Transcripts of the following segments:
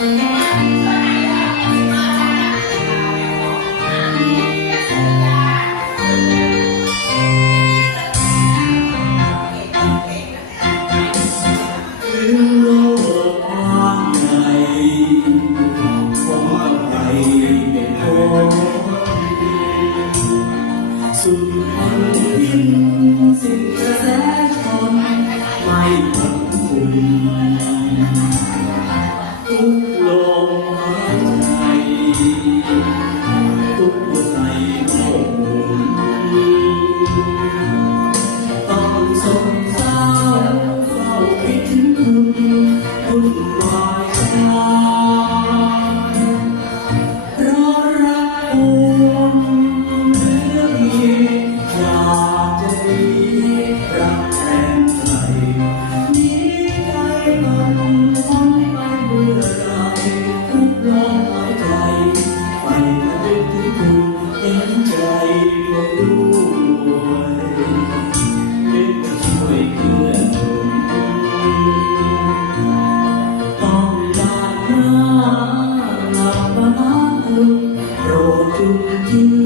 สุดมันดิ้นสิ้นกระแสชนไม่พักคุณทุกลมหายใจทุกหัวใจโหมต้องสงสารเฝ้าคิดถึงคุณวายใจเพราะรักคุณอยากจะดีรักแทนใจนี้ใจมันพ้นไปเมื่อไรทุกลมหายใจไประลึกถึงคุณเห็นใจดวงด้วยนึกว่าช่วยเกื้อหนุนต้องการหน้าหลับมาหาคุณโปรดจุดยืน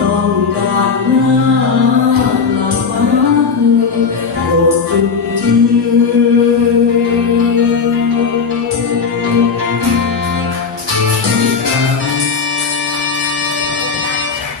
ต้องการหน้าหลับมาโปรดจุดยืน